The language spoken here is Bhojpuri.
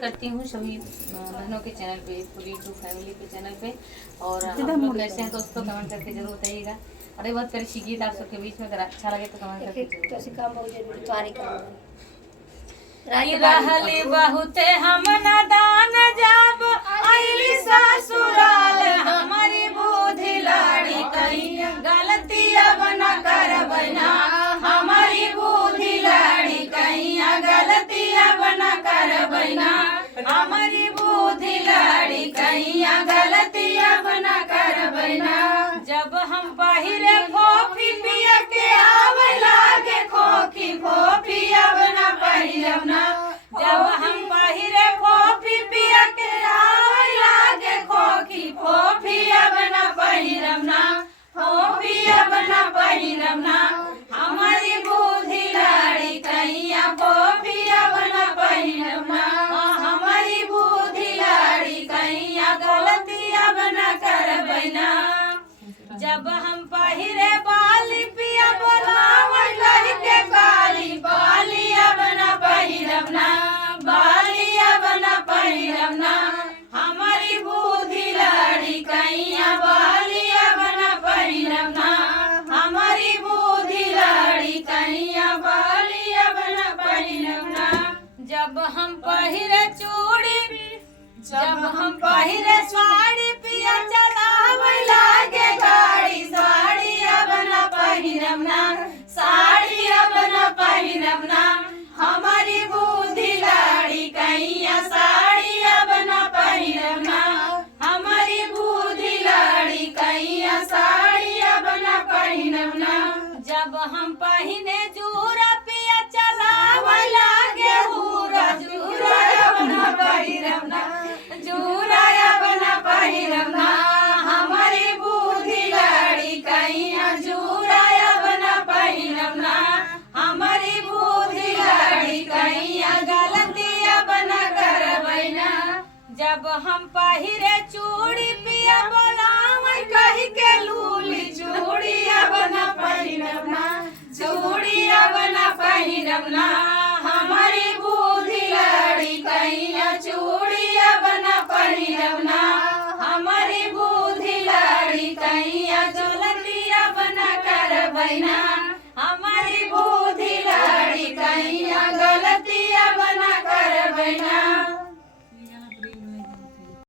करती हूँ सभी बहनों के चैनल पे, पूरी टू फैमिली के चैनल पे। और आप लोग कैसे हैं दोस्तों, कमेंट करके जरूर बताइएगा। अरे बहुत प्यारी गीत आप सबके बीच में, अगर अच्छा लगे तो कमेंट करके रहली बहुते हम नादान जब आइली ससुराल, हमारी बुद्धि लाड़ी कहीं गलतियां बना करबना, हमारी बुद्धि लाड़ी कहीं गलतियां बना करबना, हमारी बुद्धि लाड़ी कहीं गलतियां बना करबना। जब हम पहिरे फोफी पिया के आवे लागे खोखी, फोफी अब ना पहिरना। जब हम पहिरे फोफी पिया के आवे लागे खोखी, फोफी अब ना पहिरना, फोफी अब ना पहिरना, हमारी बुद्धि लाड़ी कहिया फोफी अब ना पहिरना, हमारी बुद्धि लाड़ी कहिया गलती अब ना करबना। जब हम पहिरे बाली पिया बोलावे लही के काली, बाली अब ना पहिरना, बाली अब ना पहिरना, हमारी बुद्धि लाड़ी कहिया बाली अब ना पहिरना, हमारी बुद्धि लाड़ी कहिया बाली अब ना पहिरना। जब हम पहिरे चूड़ी, जब हम पहिरे साड़ी पिया चलावे लागे गाड़ी, साड़ी अब ना पहिरना, साड़ी अब ना पहिरना, हमारी बुद्धि लाड़ी कहिया साड़ी अब ना पहिरना, हमारी बुद्धि लाड़ी कहिया साड़ी अब ना पहिरना। जब हम पहिने जूरा पिया चलावे लागे हुरा, जूरा अब ना पहिरना, जूरा अब ना पहिरना, हमारी बुद्धि लाड़ी कहिया जूरा अब ना पहिरना, हमारी बुद्धि लाड़ी कहिया गलती अब ना करबना। जब हम पहिरे चूड़ी पिया बोलावे कही के लूली, चूड़ी अब ना पहिरना, चूड़ी अब ना पहिरना,